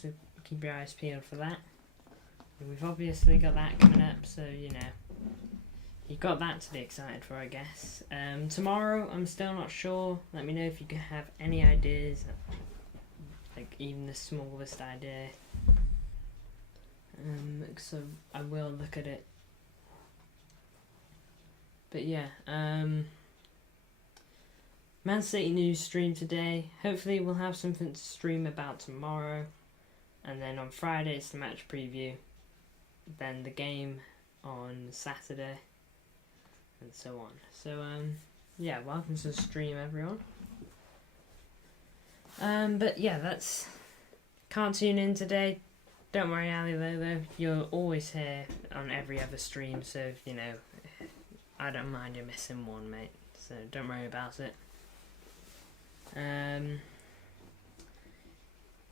so keep your eyes peeled for that. We've obviously got that coming up, so you know, you've got that to be excited for, I guess. Tomorrow, I'm still not sure. Let me know if you have any ideas, like even the smallest idea. So I will look at it. But yeah, Man City news stream today. Hopefully we'll have something to stream about tomorrow. And then on Friday it's the match preview. Then the game on Saturday. And so on. So, yeah, welcome to the stream, everyone. But yeah, that's... Can't tune in today. Don't worry, Ali Lolo. You're always here on every other stream, so, you know, I don't mind you missing one, mate. So don't worry about it.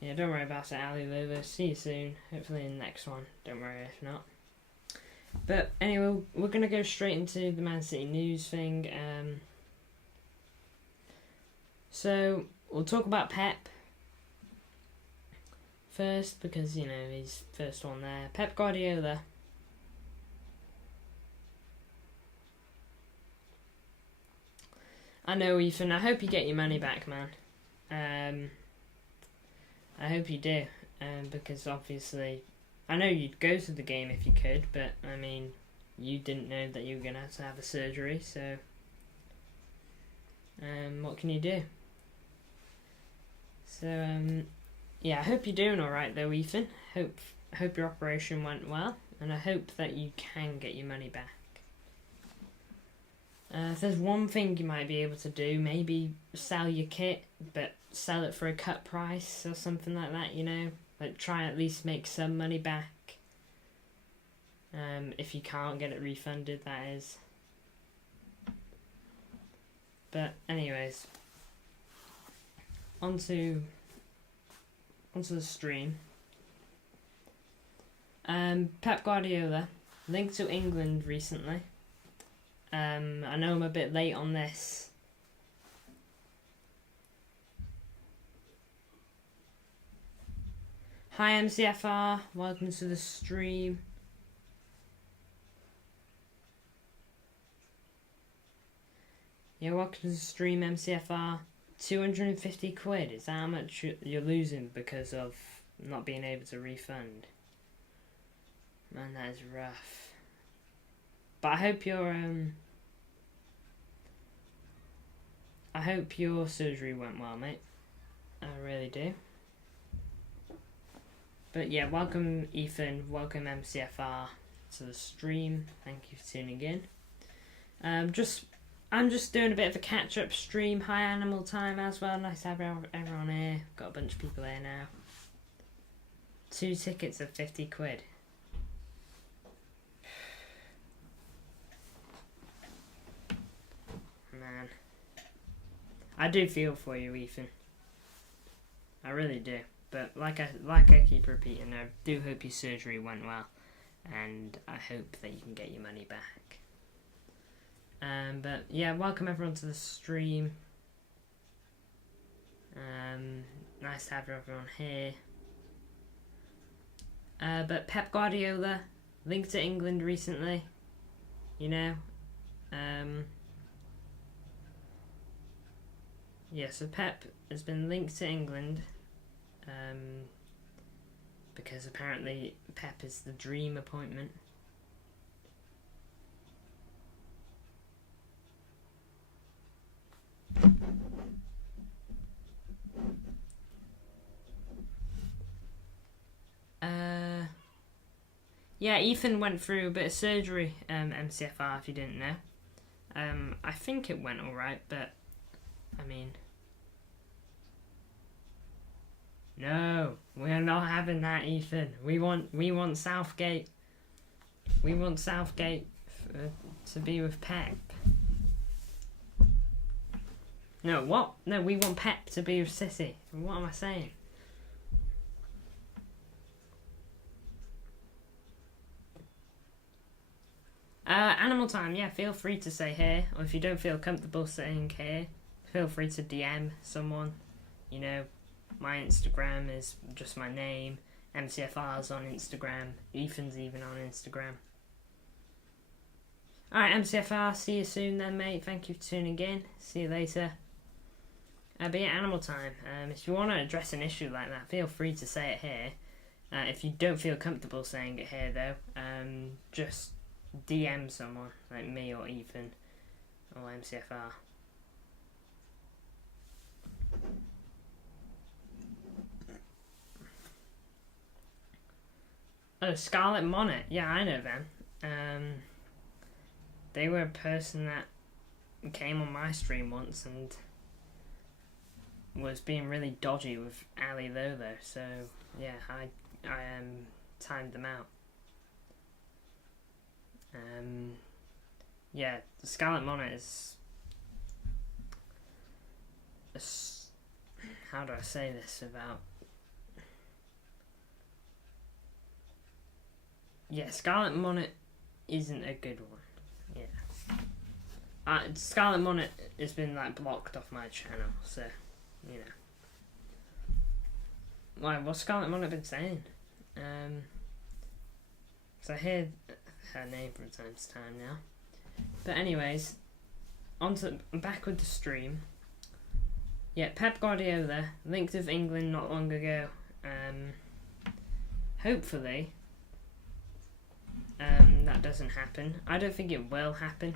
Yeah, don't worry about it, Ali Lolo. See you soon. Hopefully in the next one. Don't worry if not. But anyway, we're going to go straight into the Man City news thing. So, we'll talk about Pep first, because, you know, he's first one there. Pep Guardiola. I know, Ethan, I hope you get your money back, man. I hope you do, because obviously, I know you'd go to the game if you could, but, I mean, you didn't know that you were going to have a surgery, so, what can you do? So, yeah, I hope you're doing alright though, Ethan. Hope your operation went well, and I hope that you can get your money back. If there's one thing you might be able to do, maybe sell your kit, but sell it for a cut price or something like that, you know? Like, try at least make some money back. If you can't get it refunded, that is. But, anyways. Onto the stream. Pep Guardiola, linked to England recently. I know I'm a bit late on this. Hi MCFR, welcome to the stream. Yeah, welcome to the stream, MCFR. 250 quid, is that how much you're losing because of not being able to refund? Man, that is rough. But I hope your surgery went well, mate. I really do. But yeah, welcome Ethan, welcome MCFR to the stream. Thank you for tuning in. I'm just doing a bit of a catch-up stream. Hi Animal Time as well. Nice to have everyone here. Got a bunch of people here now. 2 tickets of 50 quid. Man, I do feel for you, Ethan. I really do. But like I keep repeating, I do hope your surgery went well, and I hope that you can get your money back. But yeah, welcome everyone to the stream. Nice to have everyone here. But Pep Guardiola, linked to England recently. You know, yeah, so Pep has been linked to England, because apparently Pep is the dream appointment. Yeah, Ethan went through a bit of surgery, MCFR, if you didn't know. I think it went alright, but I mean, no, we're not having that, Ethan. We want Southgate. We want Southgate to be with Pep. No, what? No, we want Pep to be with City. What am I saying? Animal Time, yeah, feel free to say here, or if you don't feel comfortable saying here, feel free to DM someone, you know, My Instagram is just my name. MCFR's on Instagram. Ethan's even on Instagram. Alright, MCFR, see you soon then, mate. Thank you for tuning in. See you later. But yeah, Animal Time. If you want to address an issue like that, feel free to say it here. If you don't feel comfortable saying it here, though, just DM someone, like me or Ethan or MCFR. Oh, Scarlet Monnet. Yeah, I know them. They were a person that came on my stream once and was being really dodgy with Ali Lolo, so yeah, I timed them out. Yeah, Scarlet Monnet is how do I say this about... Yeah, Scarlet Monnet isn't a good one. Yeah. Scarlet Monnet has been like blocked off my channel, so you know. Why? What's Scarlet Monnet been saying? So I hear her name from time to time now. But anyways, back with the stream. Yeah, Pep Guardiola linked with England not long ago. Hopefully, that doesn't happen. I don't think it will happen.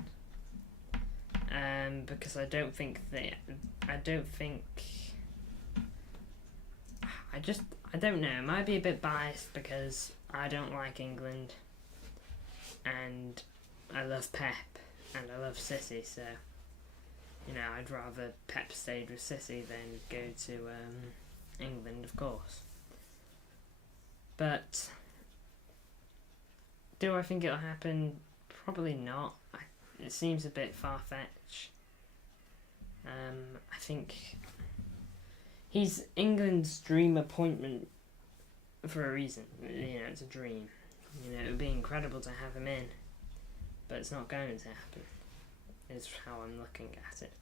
Because I don't know, it might be a bit biased because I don't like England and I love Pep and I love City, so you know, I'd rather Pep stayed with City than go to England, of course. But do I think it'll happen? Probably not. It seems a bit far-fetched. I think he's England's dream appointment for a reason. You know, it's a dream. You know, it would be incredible to have him in, but it's not going to happen, is how I'm looking at it.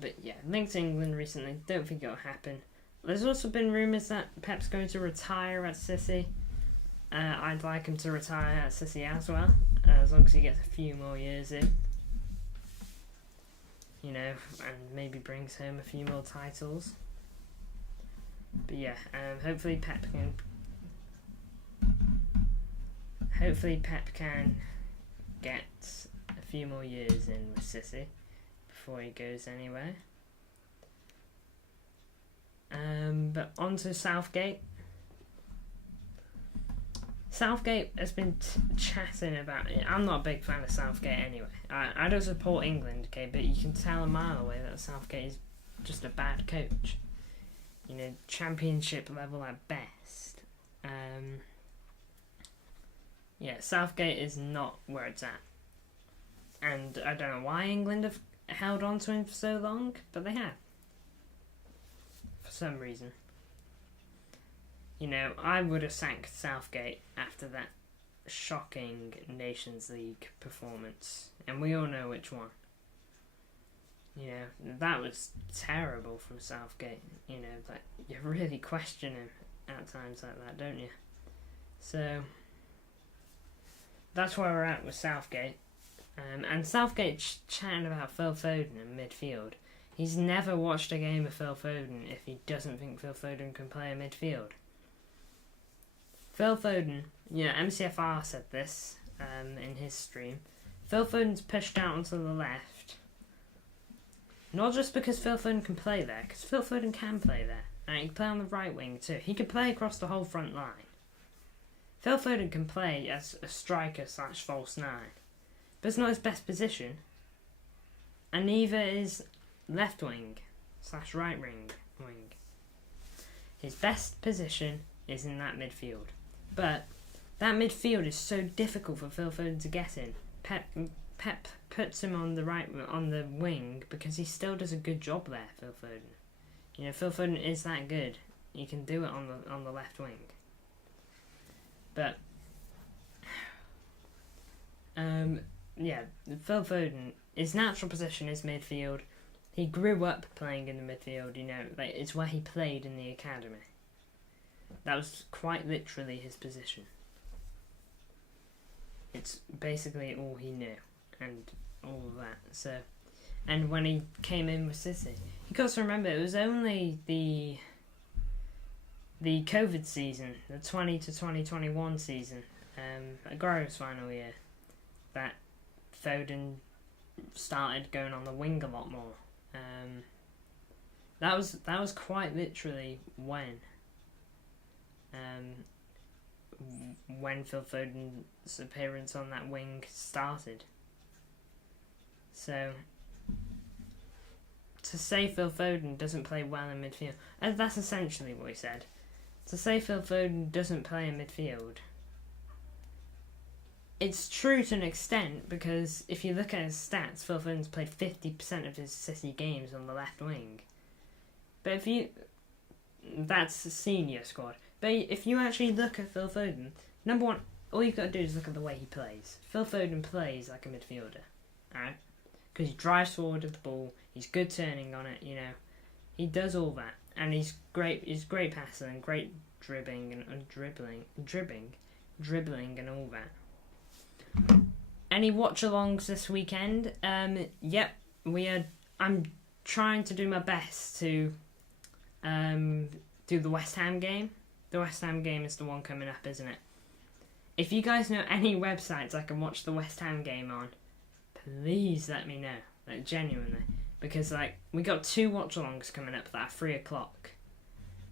But yeah, linked to England recently, don't think it'll happen. There's also been rumours that Pep's going to retire at City. I'd like him to retire at City as well, as long as he gets a few more years in. You know, and maybe brings home a few more titles. But yeah, hopefully Pep can get a few more years in with City before he goes anywhere. But on to Southgate. Southgate has been chatting about it. I'm not a big fan of Southgate anyway. I don't support England, okay, but you can tell a mile away that Southgate is just a bad coach. You know, championship level at best. Yeah, Southgate is not where it's at. And I don't know why England have held on to him for so long, but they have. For some reason. You know, I would have sacked Southgate after that shocking Nations League performance. And we all know which one. You know, that was terrible from Southgate. You know, like, you really question him at times like that, don't you? So, that's where we're at with Southgate. And Southgate chatting about Phil Foden in midfield. He's never watched a game of Phil Foden if he doesn't think Phil Foden can play in midfield. Phil Foden, you know, MCFR said this in his stream. Phil Foden's pushed out onto the left. Not just because Phil Foden can play there, because Phil Foden can play there. And he can play on the right wing too. He can play across the whole front line. Phil Foden can play as a striker / false nine. But it's not his best position. And neither is left wing / right wing. His best position is in that midfield. But that midfield is so difficult for Phil Foden to get in. Pep puts him on the wing because he still does a good job there, Phil Foden. You know, Phil Foden is that good. He can do it on the left wing. But yeah, Phil Foden, his natural position is midfield, He grew up playing in the midfield, you know, like it's where he played in the academy. That was quite literally his position. It's basically all he knew and all of that. So, and when he came in with City, you got to remember it was only the COVID season, the 20 to 2021 season, Aguero's final year, that Foden started going on the wing a lot more. That was quite literally when Phil Foden's appearance on that wing started. So to say Phil Foden doesn't play well in midfield, and that's essentially what he said. To say Phil Foden doesn't play in midfield, it's true to an extent, because if you look at his stats, Phil Foden's played 50% of his City games on the left wing. But that's the senior squad. But if you actually look at Phil Foden, number one, all you've got to do is look at the way he plays. Phil Foden plays like a midfielder, alright? Because he drives forward with the ball, he's good turning on it, you know. He does all that, and he's great passer and great dribbling and all that. Any watch-alongs this weekend? Yep, I'm trying to do my best to do the West Ham game. The West Ham game is the one coming up, isn't it? If you guys know any websites I can watch the West Ham game on, please let me know. Like, genuinely. Because, like, we got 2 watch-alongs coming up that are 3 o'clock.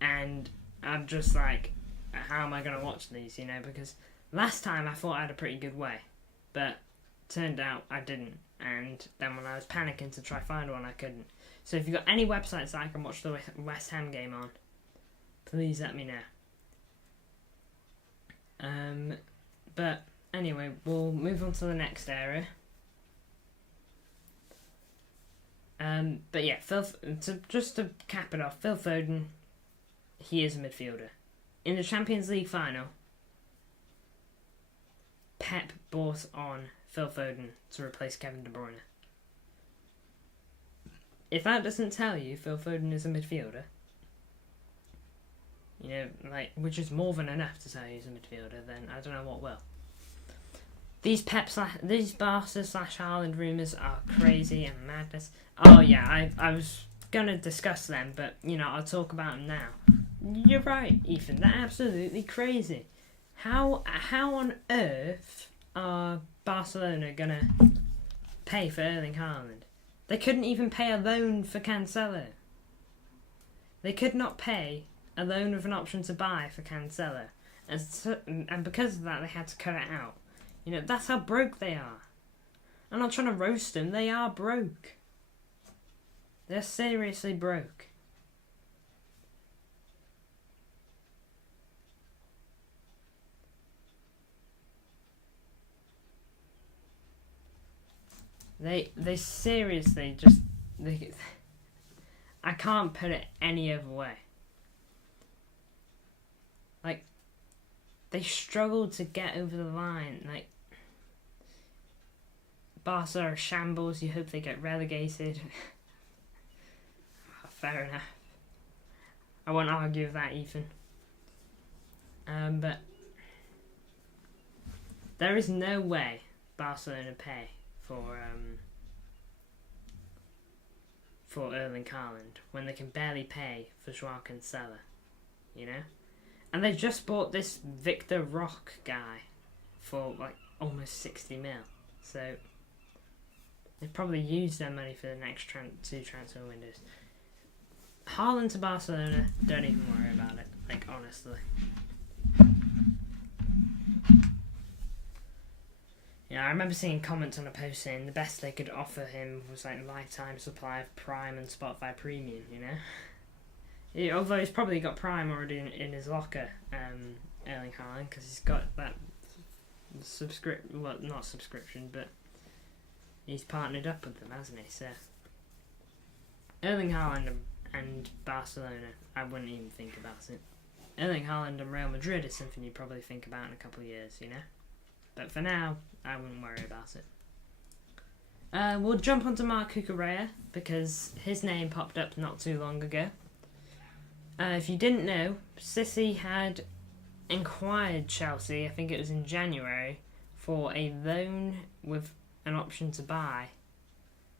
And I'm just like, how am I going to watch these, you know? Because last time I thought I had a pretty good way. But turned out I didn't. And then when I was panicking to try find one, I couldn't. So if you've got any websites that I can watch the West Ham game on, please let me know. But anyway, we'll move on to the next area. But yeah, just to cap it off, Phil Foden, he is a midfielder. In the Champions League final, Pep brought on Phil Foden to replace Kevin De Bruyne. If that doesn't tell you Phil Foden is a midfielder, you know, like, which is more than enough to tell you he's a midfielder, then I don't know what will. These Barca/Haaland rumours are crazy and madness. Oh yeah, I was gonna discuss them, but you know, I'll talk about them now. You're right, Ethan. They're absolutely crazy. How on earth are Barcelona gonna pay for Erling Haaland? They couldn't even pay a loan for Cancelo. They could not pay a loan with an option to buy for Cancelo, and because of that, they had to cut it out. You know, that's how broke they are. I'm not trying to roast them. They are broke. They're seriously broke. They seriously just... I can't put it any other way. Like, they struggled to get over the line. Like, Barca are shambles. You hope they get relegated. Fair enough. I won't argue with that, Ethan. But there is no way Barcelona pay for Erling Haaland when they can barely pay for Joao Cancelo, you know? And they just bought this Victor Roque guy for like almost 60 mil. So they've probably used their money for the next 2 transfer windows. Haaland to Barcelona, don't even worry about it. Like, honestly. Yeah, I remember seeing comments on a post saying the best they could offer him was like lifetime supply of Prime and Spotify Premium, you know? Although he's probably got Prime already in his locker, Erling Haaland, because he's got that not subscription, but he's partnered up with them, hasn't he? So Erling Haaland and Barcelona, I wouldn't even think about it. Erling Haaland and Real Madrid is something you'd probably think about in a couple of years, you know? But for now, I wouldn't worry about it. We'll jump onto Mark Cucurella because his name popped up not too long ago. If you didn't know, City had inquired Chelsea, I think it was in January, for a loan with an option to buy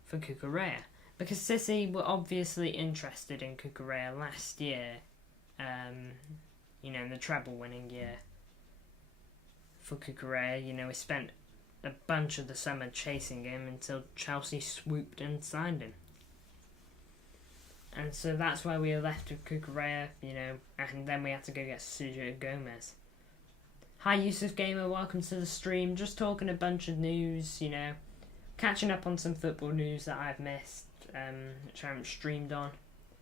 for Cucurella. Because City were obviously interested in Cucurella last year, in the treble winning year for Cucurella. We spent a bunch of the summer chasing him until Chelsea swooped and signed him. And so that's why we were left with Cucurella, and then we had to go get Sergio Gomez. Hi Yusuf Gamer, welcome to the stream. Just talking a bunch of news, catching up on some football news that I've missed, which I haven't streamed on.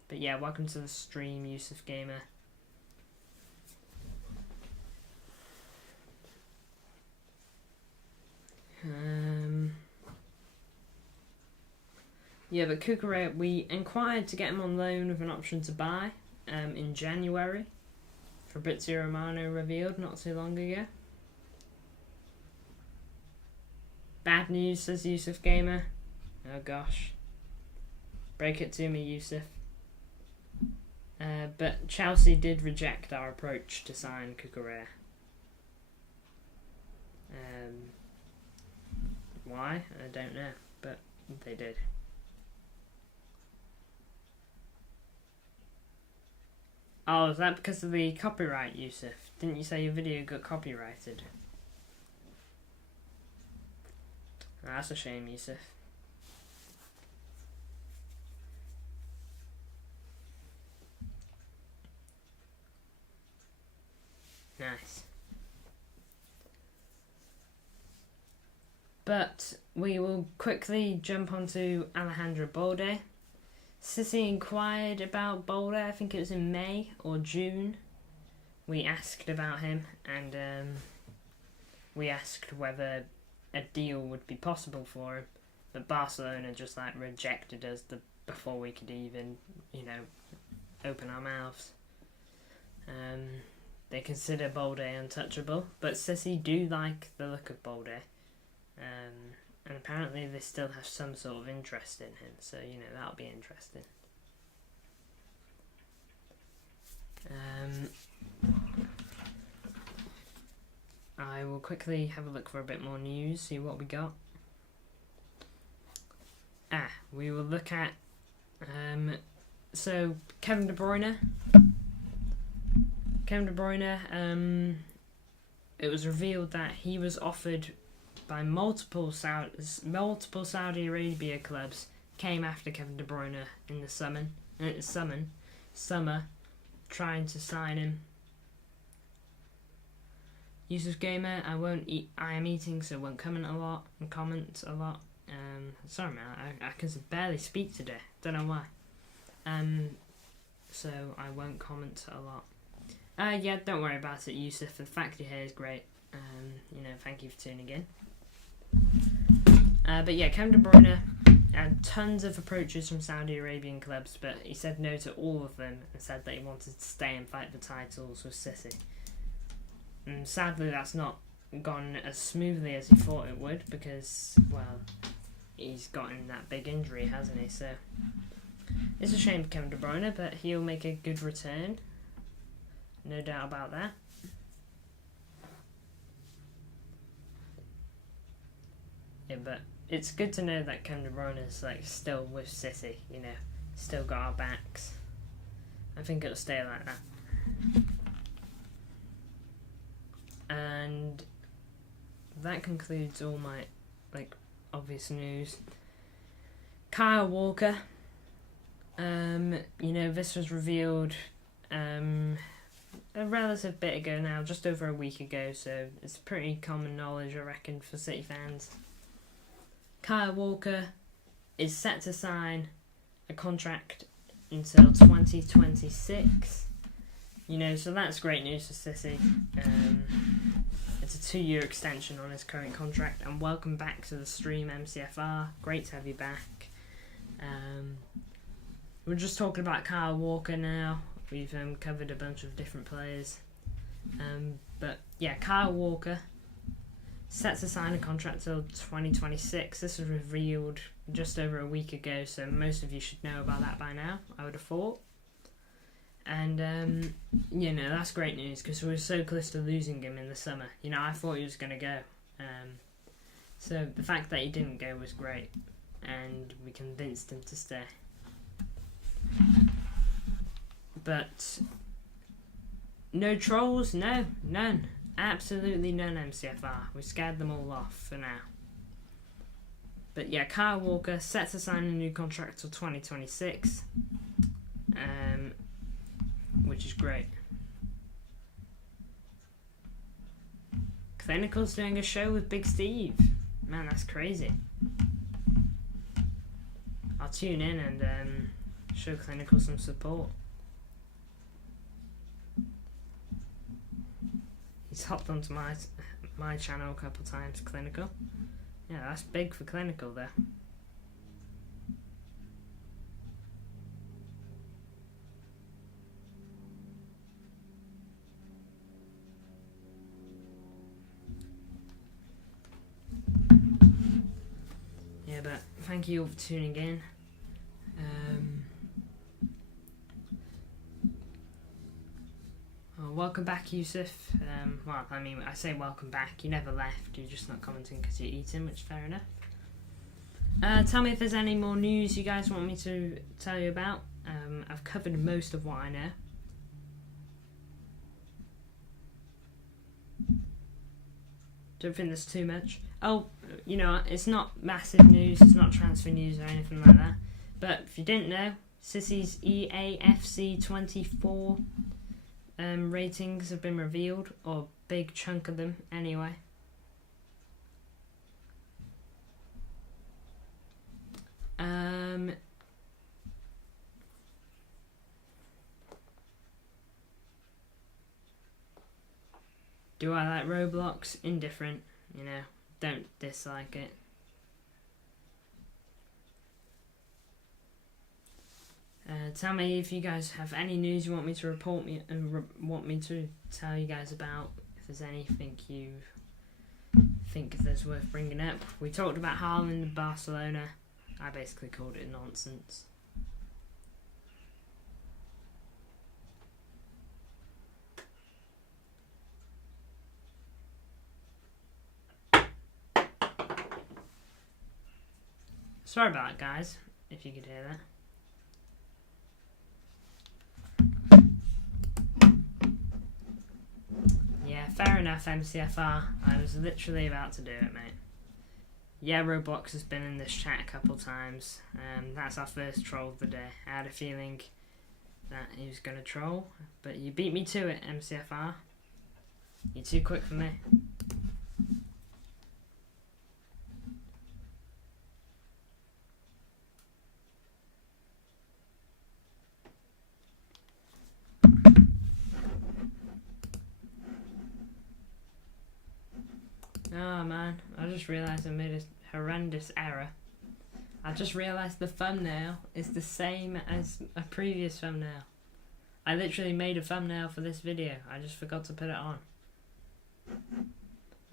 But yeah, welcome to the stream, Yusuf Gamer. Yeah, but Cucurella, we inquired to get him on loan with an option to buy in January. Fabrizio Romano revealed not too long ago. Bad news, says Yusuf Gamer. Oh gosh. Break it to me, Yusuf. But Chelsea did reject our approach to sign Cucurella. Why? I don't know, but they did. Oh, is that because of the copyright, Yusuf? Didn't you say your video got copyrighted? Oh, that's a shame, Yusuf. Nice. But we will quickly jump onto Alejandro Balde. City inquired about Balde, I think it was in May or June. We asked about him, and we asked whether a deal would be possible for him, but Barcelona just rejected us before we could even, open our mouths. They consider Balde untouchable, but City do like the look of Balde, and apparently they still have some sort of interest in him, so that'll be interesting. I will quickly have a look for a bit more news, see what we got. We will look at so Kevin De Bruyne. It was revealed that he was offered by multiple Saudi Arabia clubs, came after Kevin De Bruyne in the summer, trying to sign him. Yusuf Gamer, I am eating, so won't comment a lot. Sorry man, I can barely speak today, don't know why. So I won't comment a lot. Yeah, don't worry about it, Yusuf. The fact you're here is great. Thank you for tuning in. But yeah, Kevin De Bruyne had tons of approaches from Saudi Arabian clubs, but he said no to all of them and said that he wanted to stay and fight for titles with City. And sadly, that's not gone as smoothly as he thought it would because, well, he's gotten that big injury, hasn't he? So it's a shame for Kevin De Bruyne, but he'll make a good return. No doubt about that. Yeah, but it's good to know that Kevin De Bruyne is still with City, still got our backs. I think it'll stay like that. And that concludes all my obvious news. Kyle Walker. This was revealed a relative bit ago now, just over a week ago, so it's pretty common knowledge, I reckon, for City fans. Kyle Walker is set to sign a contract until 2026. So that's great news for City. It's a 2-year extension on his current contract. And welcome back to the stream, MCFR. Great to have you back. We're just talking about Kyle Walker now. We've covered a bunch of different players. But yeah, Kyle Walker set to sign a contract till 2026. This was revealed just over a week ago, so most of you should know about that by now, I would have thought. And, you know, that's great news because we were so close to losing him in the summer. You know, I thought he was going to go. So the fact that he didn't go was great, and we convinced him to stay. But no trolls, no, none. Absolutely none MCFR. We scared them all off for now. But yeah, Kyle Walker set to sign a new contract till 2026, which is great. Clinical's doing a show with Big Steve. Man, that's crazy. I'll tune in and show Clinical some support. He's hopped onto my channel a couple times, Clinical. Yeah, that's big for Clinical there. Yeah, but thank you all for tuning in. Welcome back, Yusuf. Well, I mean, I say welcome back. You never left. You're just not commenting because you're eating, which is fair enough. Tell me if there's any more news you guys want me to tell you about. I've covered most of what I know. Don't think there's too much. Oh, you know, it's not massive news. It's not transfer news or anything like that. But if you didn't know, Sissy's EAFC 24 ratings have been revealed, or a big chunk of them anyway. Do I like Roblox? Indifferent, you know, don't dislike it. Tell me if you guys have any news you want me to report me and want me to tell you guys about. If there's anything you think that's worth bringing up. We talked about Haaland and Barcelona. I basically called it nonsense. Sorry about that, guys, if you could hear that. Yeah, fair enough, MCFR. I was literally about to do it, mate. Yeah, Roblox has been in this chat a couple times. That's our first troll of the day. I had a feeling that he was going to troll, but you beat me to it, MCFR. You're too quick for me. Oh man, I just realised I made a horrendous error. I just realised the thumbnail is the same as a previous thumbnail. I literally made a thumbnail for this video. I just forgot to put it on.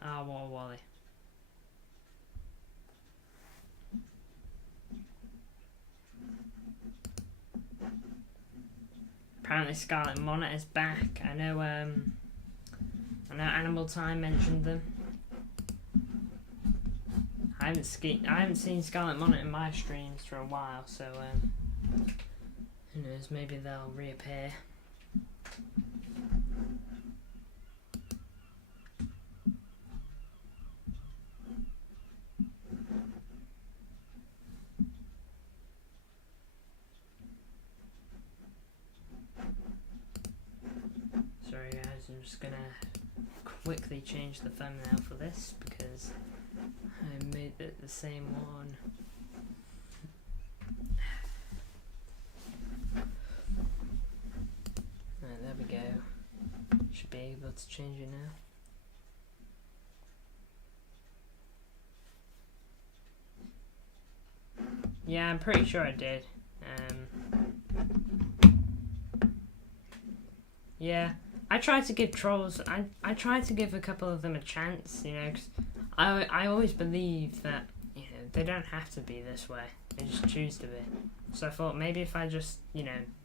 Oh, what a wally. Apparently Scarlet Monitor is back. I know Animal Time mentioned them. I haven't seen Scarlet Monitor in my streams for a while, so who knows, maybe they'll reappear. Sorry guys, I'm just gonna quickly change the thumbnail for this because I made it the same one. Right, there we go. Should be able to change it now. Yeah, I'm pretty sure I did. Yeah, I tried to give trolls. I tried to give a couple of them a chance, you know, 'cause I always believe that they don't have to be this way. They just choose to be. So I thought maybe if I just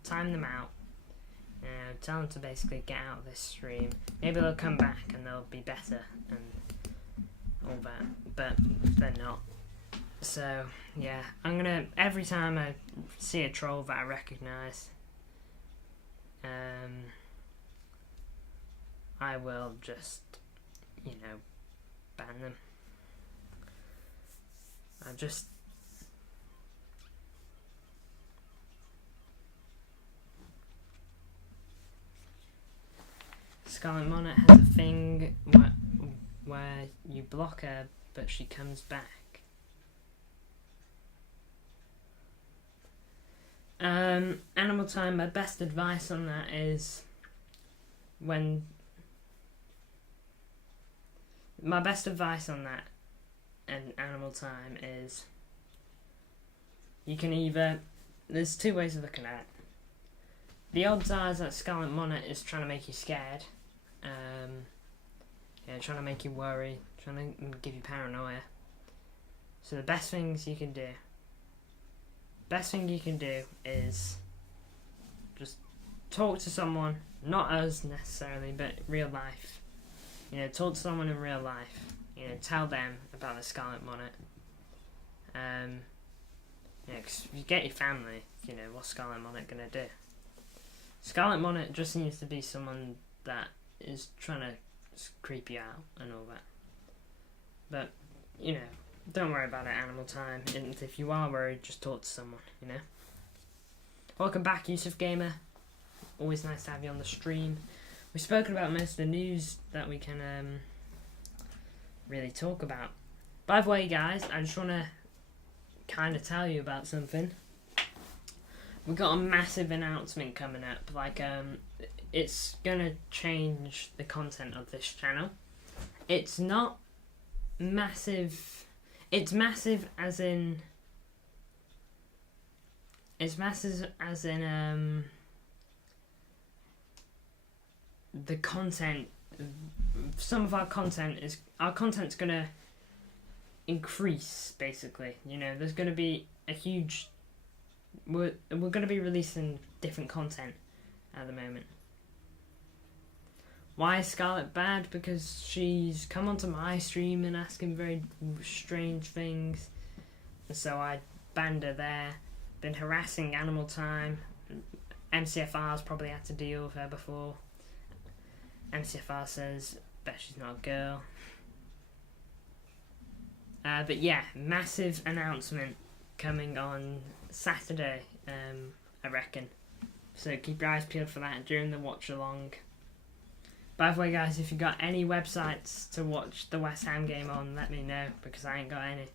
time them out, tell them to basically get out of this stream, maybe they'll come back and they'll be better and all that. But they're not. So yeah, I'm gonna every time I see a troll that I recognise, I will just ban them. I just Scarlet Monarch has a thing where you block her but she comes back. Animal Time, my best advice on that is my best advice on that and Animal Time is you can either, there's two ways of looking at it. The odds are that Scarlet Monarch is trying to make you scared, trying to make you worry, trying to give you paranoia. So the best thing you can do is just talk to someone, not us necessarily, but real life. Talk to someone in real life. Tell them about the Scarlet Monarch. 'Cause if you get your family, what's Scarlet Monarch gonna do? Scarlet Monarch just needs to be someone that is trying to creep you out and all that. But don't worry about it, Animal Time. And if you are worried, just talk to someone. Welcome back, Yusuf Gamer. Always nice to have you on the stream. We've spoken about most of the news that we can really talk about. By the way, guys, I just want to kind of tell you about something. We got a massive announcement coming up. It's gonna change the content of this channel. It's not massive. It's massive as in. The content. Some of our content's gonna increase, basically. There's gonna be a huge. We're gonna be releasing different content at the moment. Why is Scarlet bad? Because she's come onto my stream and asking very strange things, and so I banned her there. Been harassing Animal Time. MCFR's probably had to deal with her before. MCFR says, bet she's not a girl. But yeah, massive announcement coming on Saturday, I reckon. So keep your eyes peeled for that during the watch along. By the way, guys, if you got any websites to watch the West Ham game on, let me know, because I ain't got any.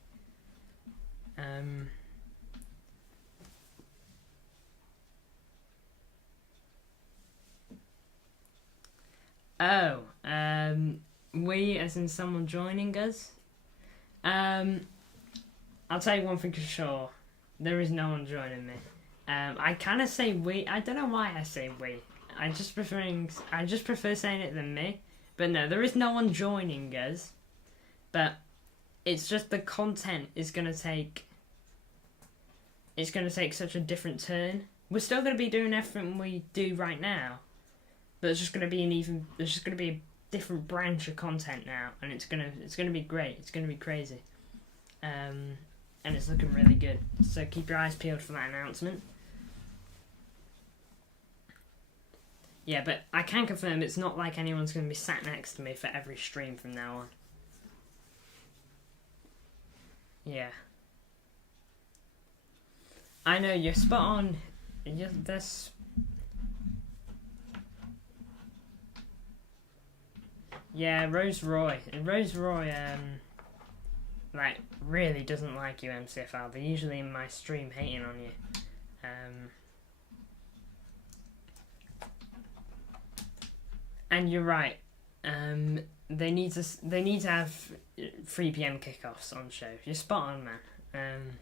We as in someone joining us. I'll tell you one thing for sure. There is no one joining me. I kind of say we. I don't know why I say we. I just prefer saying it than me. But no, there is no one joining us. But it's just the content is gonna take. It's gonna take such a different turn. We're still gonna be doing everything we do right now, but there's just gonna be a different branch of content now, and it's gonna be great. It's gonna be crazy. And it's looking really good. So keep your eyes peeled for that announcement. Yeah, but I can confirm it's not like anyone's going to be sat next to me for every stream from now on. Yeah. I know, you're spot on. Yeah, Rose Roy, really doesn't like you, MCFR. They're usually in my stream hating on you. And you're right. They need to have 3 PM kickoffs on show. You're spot on, man.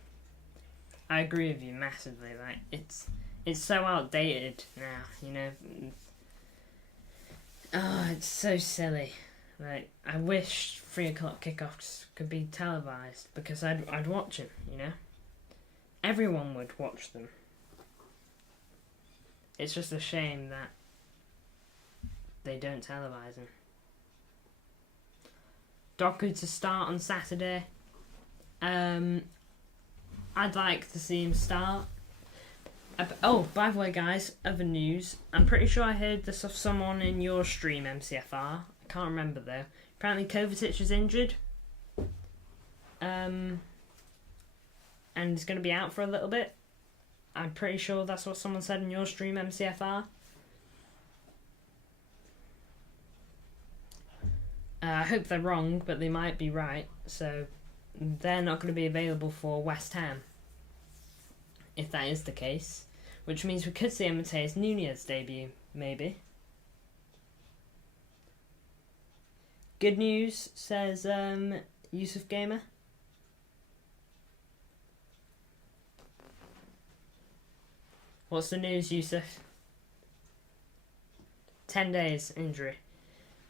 I agree with you massively. It's so outdated now. Oh, it's so silly. Like, I wish 3 o'clock kickoffs could be televised because I'd watch them, you know? Everyone would watch them. It's just a shame that they don't televise them. Doku to start on Saturday. I'd like to see him start. Oh, by the way, guys, other news. I'm pretty sure I heard this off someone in your stream, MCFR. I can't remember though. Apparently, Kovacic is injured. And he's going to be out for a little bit. I'm pretty sure that's what someone said in your stream, MCFR. I hope they're wrong, but they might be right. So they're not going to be available for West Ham, if that is the case. Which means we could see a Mateus Nunes debut, maybe. Good news, says Yusuf Gamer. What's the news, Yusuf? 10 days injury.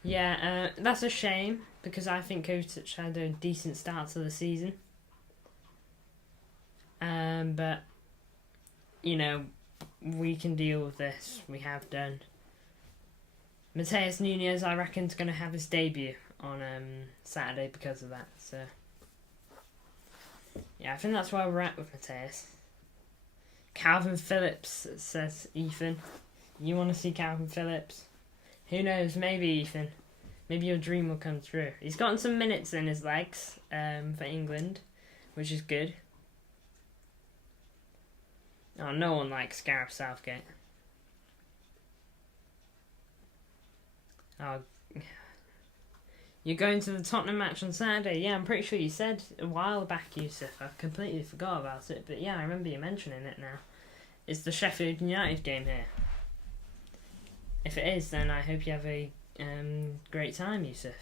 Yeah, that's a shame because I think Kovacic had a decent start to the season. But, you know, we can deal with this. We have done. Mateus Nunes, I reckon, is going to have his debut on Saturday because of that. So, yeah, I think that's where we're at with Mateus. Calvin Phillips, says Ethan. You want to see Calvin Phillips? Who knows? Maybe, Ethan. Maybe your dream will come true. He's gotten some minutes in his legs for England, which is good. Oh, no one likes Gareth Southgate. Oh, you're going to the Tottenham match on Saturday? Yeah, I'm pretty sure you said a while back, Yusuf. I completely forgot about it, but yeah, I remember you mentioning it now. It's the Sheffield United game here. If it is, then I hope you have a great time, Yusuf.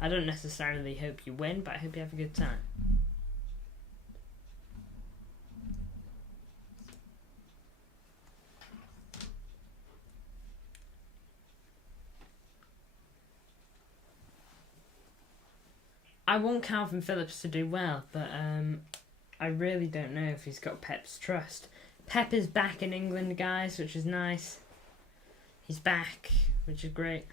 I don't necessarily hope you win, but I hope you have a good time. I want Calvin Phillips to do well, but I really don't know if he's got Pep's trust. Pep is back in England, guys, which is nice. He's back, which is great.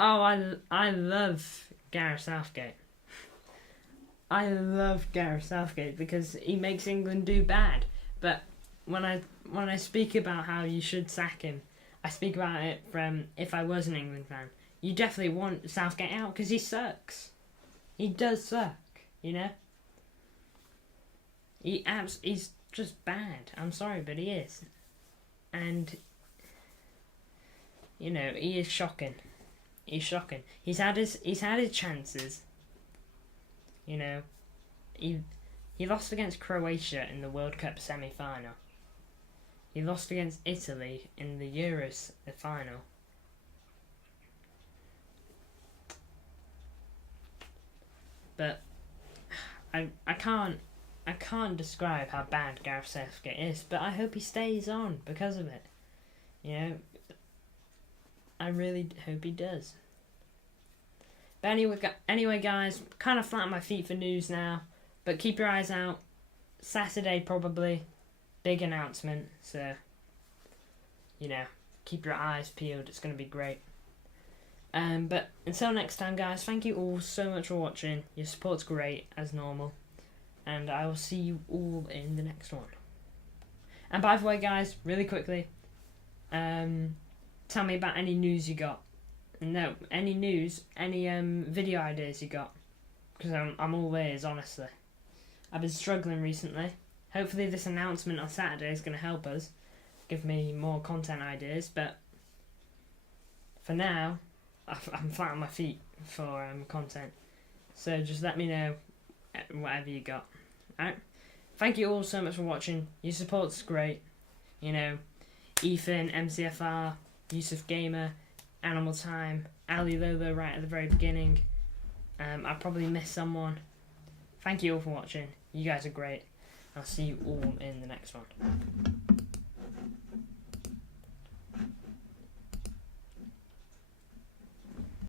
Oh, I love Gareth Southgate. I love Gareth Southgate because he makes England do bad. But when I speak about how you should sack him, I speak about it from if I was an England fan. You definitely want Southgate out because he sucks. He does suck, you know. He's just bad. I'm sorry, but he is, and you know he is shocking. He's shocking. He's had his chances. You know, he lost against Croatia in the World Cup semi-final. He lost against Italy in the Euros final. But I can't describe how bad Gareth Southgate is, but I hope he stays on because of it. You know, I really hope he does. But anyway, guys, kind of flat on my feet for news now, but keep your eyes out. Saturday probably, big announcement. So, you know, keep your eyes peeled. It's going to be great. But until next time, guys, thank you all so much for watching. Your support's great, as normal. And I will see you all in the next one. And by the way, guys, really quickly, tell me about any news you got. No, any news, any video ideas you got. Because I'm all ears, honestly. I've been struggling recently. Hopefully this announcement on Saturday is going to help us. Give me more content ideas. But for now, I'm flat on my feet for content. So just let me know whatever you got. Alright? Thank you all so much for watching. Your support's great. You know, Ethan, MCFR, Yusuf Gamer, Animal Time, Ali Lobo right at the very beginning. I probably missed someone. Thank you all for watching. You guys are great. I'll see you all in the next one.